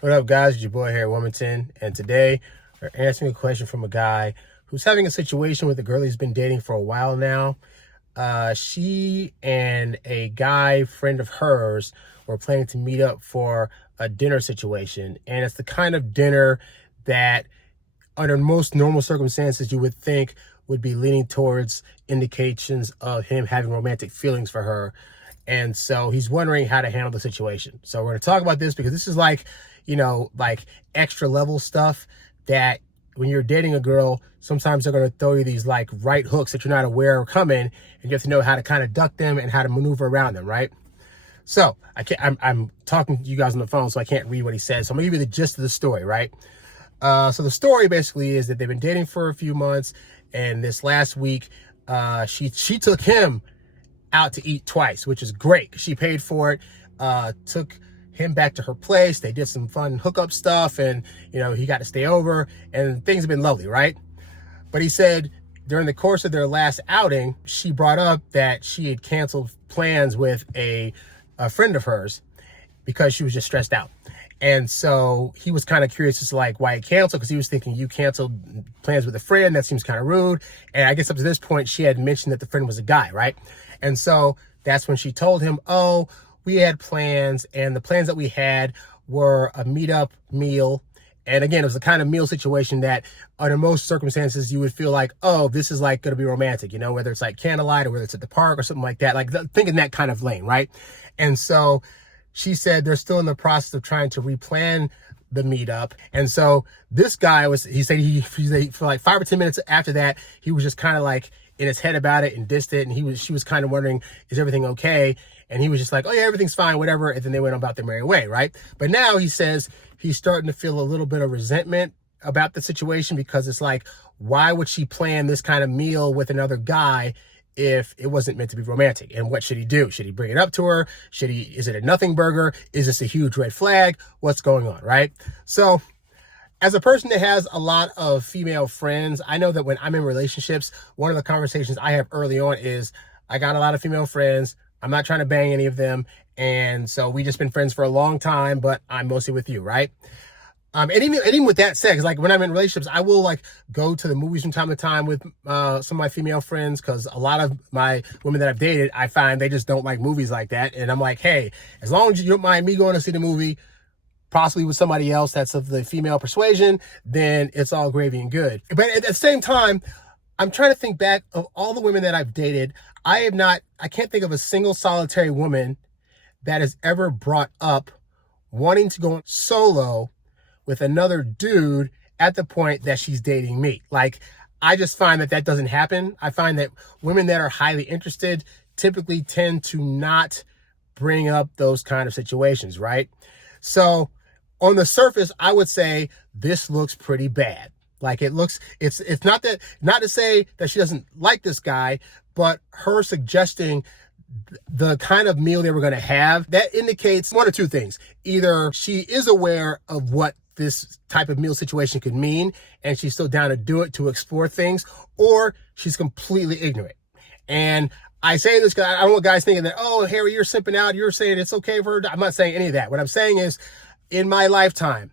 What up, guys? It's your boy HarryWilmington, and today we're answering a question from a guy who's having a situation with a girl he's been dating for a while now. She and a guy friend of hers were planning to meet up for a dinner situation, and it's the kind of dinner that, under most normal circumstances, you would think would be leaning towards indications of him having romantic feelings for her. And so he's wondering how to handle the situation. So we're going to talk about this because this is like extra level stuff that when you're dating a girl, sometimes they're going to throw you these like right hooks that you're not aware are coming, and you have to know how to kind of duck them and how to maneuver around them, right? So I'm talking to you guys on the phone, so I can't read what he said. So I'm going to give you the gist of the story, right? So the story basically is that they've been dating for a few months, and this last week, she took him out to eat twice, which is great. She paid for it, took him back to her place. They did some fun hookup stuff, and he got to stay over, and things have been lovely, right? But he said during the course of their last outing, she brought up that she had canceled plans with a friend of hers because she was just stressed out. And so he was kind of curious as to like why he canceled, because he was thinking, you canceled plans with a friend, that seems kind of rude. And I guess up to this point, she had mentioned that the friend was a guy, right? And so that's when she told him, oh, we had plans, and the plans that we had were a meetup meal. And again, it was the kind of meal situation that under most circumstances, you would feel like, oh, this is like going to be romantic, whether it's like candlelight or whether it's at the park or something like that, like thinking that kind of lane, right? And so she said they're still in the process of trying to replan the meetup. And so this guy he said for like 5 or 10 minutes after that, he was just kind of like in his head about it and dissed it. And she was kind of wondering, is everything okay? And he was just like, oh yeah, everything's fine, whatever. And then they went about their merry way, right? But now he says he's starting to feel a little bit of resentment about the situation, because it's like, why would she plan this kind of meal with another guy if it wasn't meant to be romantic? And what should he do? Should he bring it up to her? Is it a nothing burger? Is this a huge red flag? What's going on, right? So as a person that has a lot of female friends, I know that when I'm in relationships, one of the conversations I have early on is, I got a lot of female friends. I'm not trying to bang any of them. And so we just been friends for a long time, but I'm mostly with you, right? And even with that said, because like when I'm in relationships, I will like go to the movies from time to time with some of my female friends, because a lot of my women that I've dated, I find they just don't like movies like that. And I'm like, hey, as long as you don't mind me going to see the movie, possibly with somebody else that's of the female persuasion, then it's all gravy and good. But at the same time, I'm trying to think back of all the women that I've dated. I can't think of a single solitary woman that has ever brought up wanting to go solo with another dude at the point that she's dating me. Like, I just find that doesn't happen. I find that women that are highly interested typically tend to not bring up those kind of situations, right? So on the surface, I would say this looks pretty bad. Like it's not to say that she doesn't like this guy, but her suggesting the kind of meal they were going to have, that indicates one or two things. Either she is aware of what this type of meal situation could mean, and she's still down to do it, to explore things, or she's completely ignorant. And I say this because I don't want guys thinking that, oh, Harry, you're simping out, you're saying it's okay for her. I'm not saying any of that. What I'm saying is, in my lifetime,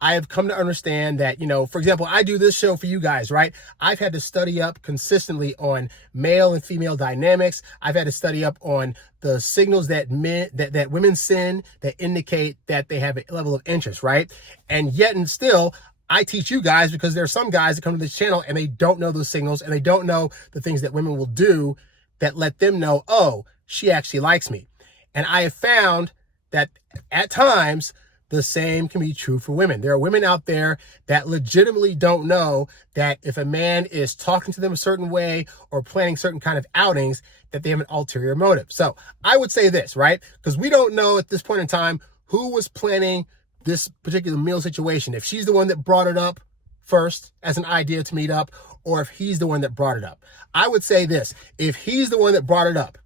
I have come to understand that, for example, I do this show for you guys, right? I've had to study up consistently on male and female dynamics. I've had to study up on the signals that women send that indicate that they have a level of interest, right? And yet and still, I teach you guys, because there are some guys that come to this channel and they don't know those signals, and they don't know the things that women will do that let them know, oh, she actually likes me. And I have found that at times, the same can be true for women. There are women out there that legitimately don't know that if a man is talking to them a certain way or planning certain kind of outings, that they have an ulterior motive. So I would say this, right? Because we don't know at this point in time who was planning this particular meal situation. If she's the one that brought it up first as an idea to meet up, or if he's the one that brought it up. I would say this: if he's the one that brought it up,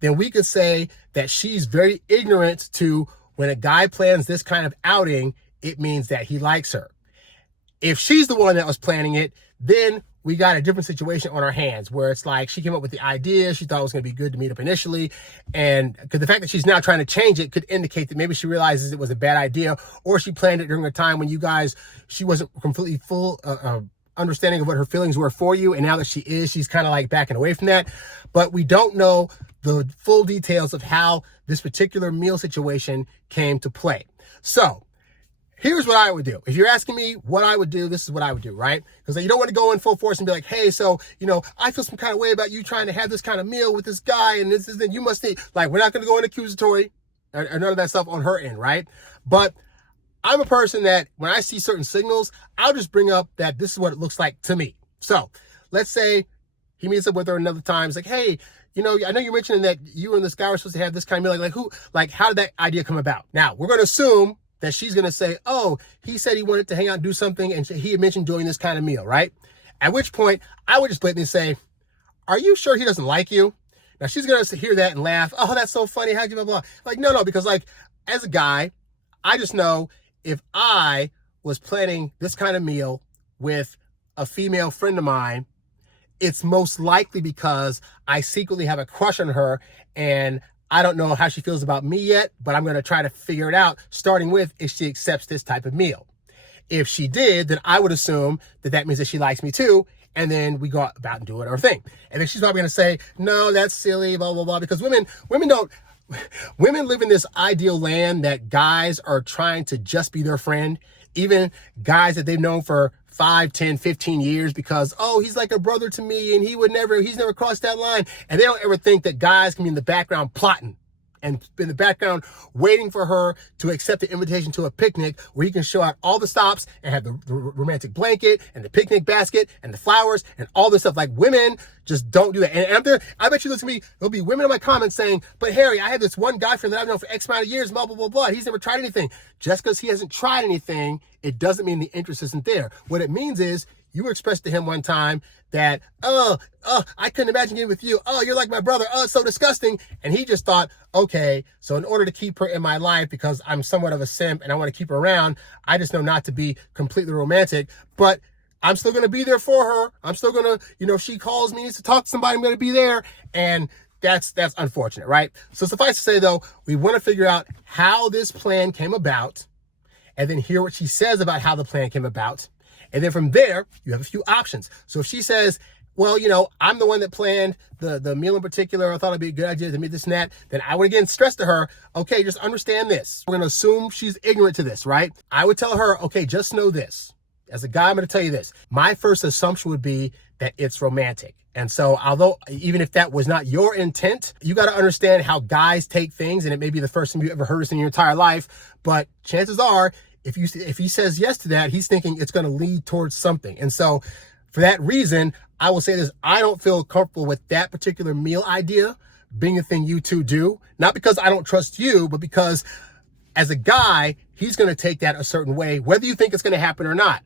then we could say that she's very ignorant to, when a guy plans this kind of outing, it means that he likes her. If she's the one that was planning it, then we got a different situation on our hands where it's like she came up with the idea. She thought it was going to be good to meet up initially. And because the fact that she's now trying to change it could indicate that maybe she realizes it was a bad idea, or she planned it during a time when she wasn't completely full understanding of what her feelings were for you. And now that she's kind of like backing away from that. But we don't know the full details of how this particular meal situation came to play. So here's what I would do. If you're asking me what I would do, this is what I would do, right? Because you don't want to go in full force and be like, hey, so, I feel some kind of way about you trying to have this kind of meal with this guy, and this is that you must need, like, we're not going to go in accusatory or none of that stuff on her end, right? But I'm a person that when I see certain signals, I'll just bring up that this is what it looks like to me. So let's say he meets up with her another time. It's like, hey, I know you're mentioning that you and this guy were supposed to have this kind of meal. How did that idea come about? Now, we're going to assume that she's going to say, oh, he said he wanted to hang out and do something, and he had mentioned doing this kind of meal, right? At which point, I would just blatantly say, are you sure he doesn't like you? Now, she's going to hear that and laugh. Oh, that's so funny. How'd you blah, blah, blah. Like, no, because as a guy, I just know if I was planning this kind of meal with a female friend of mine, it's most likely because I secretly have a crush on her, and I don't know how she feels about me yet, but I'm going to try to figure it out, starting with if she accepts this type of meal. If she did, then I would assume that means that she likes me too, and then we go about and do our thing. And then she's probably going to say, no, that's silly, blah, blah, blah, because women live in this ideal land that guys are trying to just be their friend, even guys that they've known for 5, 10, 15 years because, oh, he's like a brother to me and he's never crossed that line. And they don't ever think that guys can be in the background plotting and in the background waiting for her to accept the invitation to a picnic where he can show out all the stops and have the romantic blanket and the picnic basket and the flowers and all this stuff. Like, women just don't do that. And I bet you listen to me, there'll be women in my comments saying, but Harry, I have this one guy friend that I've known for X amount of years, blah, blah, blah, blah. He's never tried anything. Just because he hasn't tried anything, it doesn't mean the interest isn't there. What it means is you expressed to him one time that, I couldn't imagine getting with you. Oh, you're like my brother. Oh, it's so disgusting. And he just thought, okay, so in order to keep her in my life, because I'm somewhat of a simp and I want to keep her around, I just know not to be completely romantic, but I'm still going to be there for her. I'm still going to, if she calls me, needs to talk to somebody, I'm going to be there. And that's unfortunate, right? So suffice to say, though, we want to figure out how this plan came about and then hear what she says about how the plan came about. And then from there, you have a few options. So if she says, well, I'm the one that planned the meal in particular, I thought it'd be a good idea to meet this and that, then I would again stress to her, okay, just understand this. We're going to assume she's ignorant to this, right? I would tell her, okay, just know this. As a guy, I'm going to tell you this. My first assumption would be that it's romantic. And so although even if that was not your intent, you got to understand how guys take things. And it may be the first time you ever heard this in your entire life. But chances are, if he says yes to that, he's thinking it's going to lead towards something. And so for that reason, I will say this. I don't feel comfortable with that particular meal idea being a thing you two do. Not because I don't trust you, but because as a guy, he's going to take that a certain way, whether you think it's going to happen or not.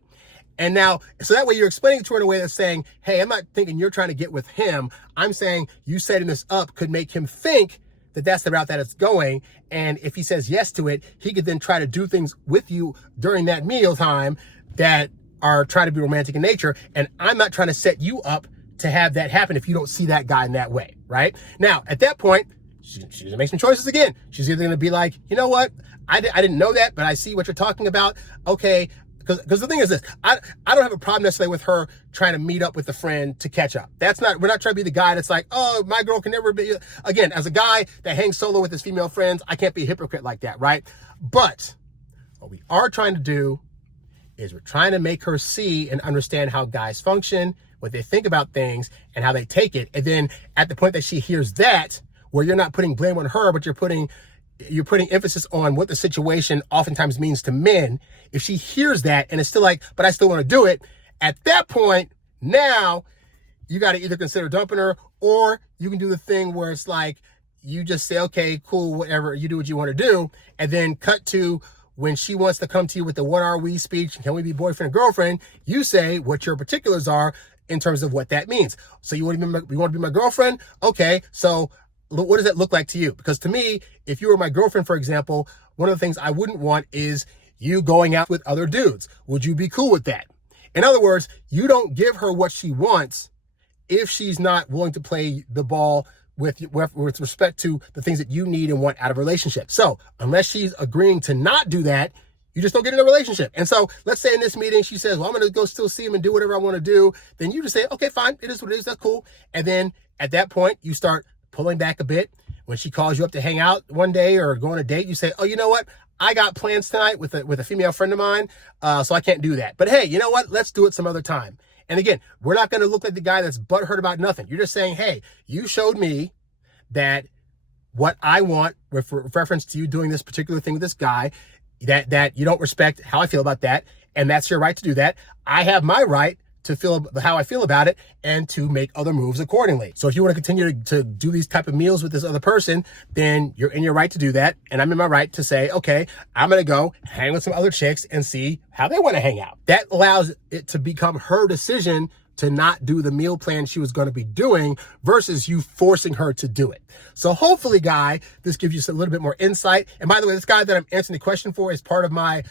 And now, so that way you're explaining it to her in a way that's saying, hey, I'm not thinking you're trying to get with him. I'm saying you setting this up could make him think that that's the route that it's going. And if he says yes to it, he could then try to do things with you during that meal time that are trying to be romantic in nature. And I'm not trying to set you up to have that happen if you don't see that guy in that way, right? Now, at that point, she's going to make some choices again. She's either going to be like, you know what? I didn't know that, but I see what you're talking about. Okay. Because the thing is this, I don't have a problem necessarily with her trying to meet up with a friend to catch up. We're not trying to be the guy that's like, oh, my girl can never be. Again, as a guy that hangs solo with his female friends, I can't be a hypocrite like that, right? But what we are trying to do is we're trying to make her see and understand how guys function, what they think about things, and how they take it. And then at the point that she hears that, where you're not putting blame on her, but you're putting emphasis on what the situation oftentimes means to men. If she hears that and it's still like, but I still want to do it, at that point, now you got to either consider dumping her, or you can do the thing where it's like, you just say, okay, cool, whatever, you do what you want to do. And then cut to when she wants to come to you with the what are we speech, can we be boyfriend and girlfriend? You say what your particulars are in terms of what that means. So you want to be my girlfriend? Okay, so what does that look like to you? Because to me, if you were my girlfriend, for example, one of the things I wouldn't want is you going out with other dudes. Would you be cool with that? In other words, you don't give her what she wants if she's not willing to play the ball with respect to the things that you need and want out of a relationship. So unless she's agreeing to not do that, you just don't get in a relationship. And so let's say in this meeting, she says, well, I'm going to go still see him and do whatever I want to do. Then you just say, okay, fine. It is what it is. That's cool. And then at that point, you start pulling back a bit. When she calls you up to hang out one day or go on a date, you say, oh, you know what? I got plans tonight with a female friend of mine, so I can't do that. But hey, you know what? Let's do it some other time. And again, we're not going to look like the guy that's butthurt about nothing. You're just saying, hey, you showed me that what I want with reference to you doing this particular thing with this guy, that you don't respect how I feel about that, and that's your right to do that. I have my right to feel how I feel about it and to make other moves accordingly. So if you want to continue to do these type of meals with this other person, then you're in your right to do that. And I'm in my right to say, okay, I'm going to go hang with some other chicks and see how they want to hang out. That allows it to become her decision to not do the meal plan she was going to be doing versus you forcing her to do it. So hopefully, guy, this gives you a little bit more insight. And by the way, this guy that I'm answering the question for is part of my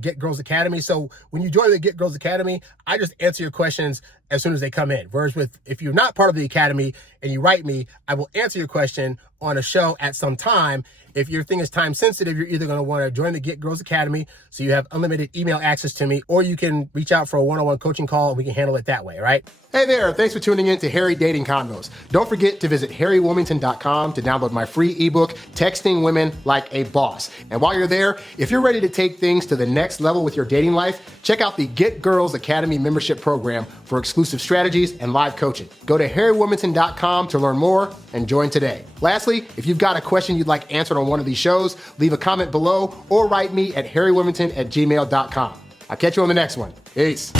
Get Girls Academy. So when you join the Get Girls Academy, I just answer your questions as soon as they come in. Whereas if you're not part of the academy and you write me, I will answer your question on a show at some time. If your thing is time sensitive, you're either going to want to join the Get Girls Academy so you have unlimited email access to me, or you can reach out for a one-on-one coaching call and we can handle it that way, right? Hey there, thanks for tuning in to Harry Dating Convos. Don't forget to visit HarryWilmington.com to download my free ebook, Texting Women Like a Boss. And while you're there, if you're ready to take things to the next level with your dating life, check out the Get Girls Academy membership program for exclusive strategies and live coaching. Go to HarryWilmington.com to learn more and join today. Lastly, if you've got a question you'd like answered on one of these shows, leave a comment below or write me at HarryWilmington@gmail.com. I'll catch you on the next one. Peace.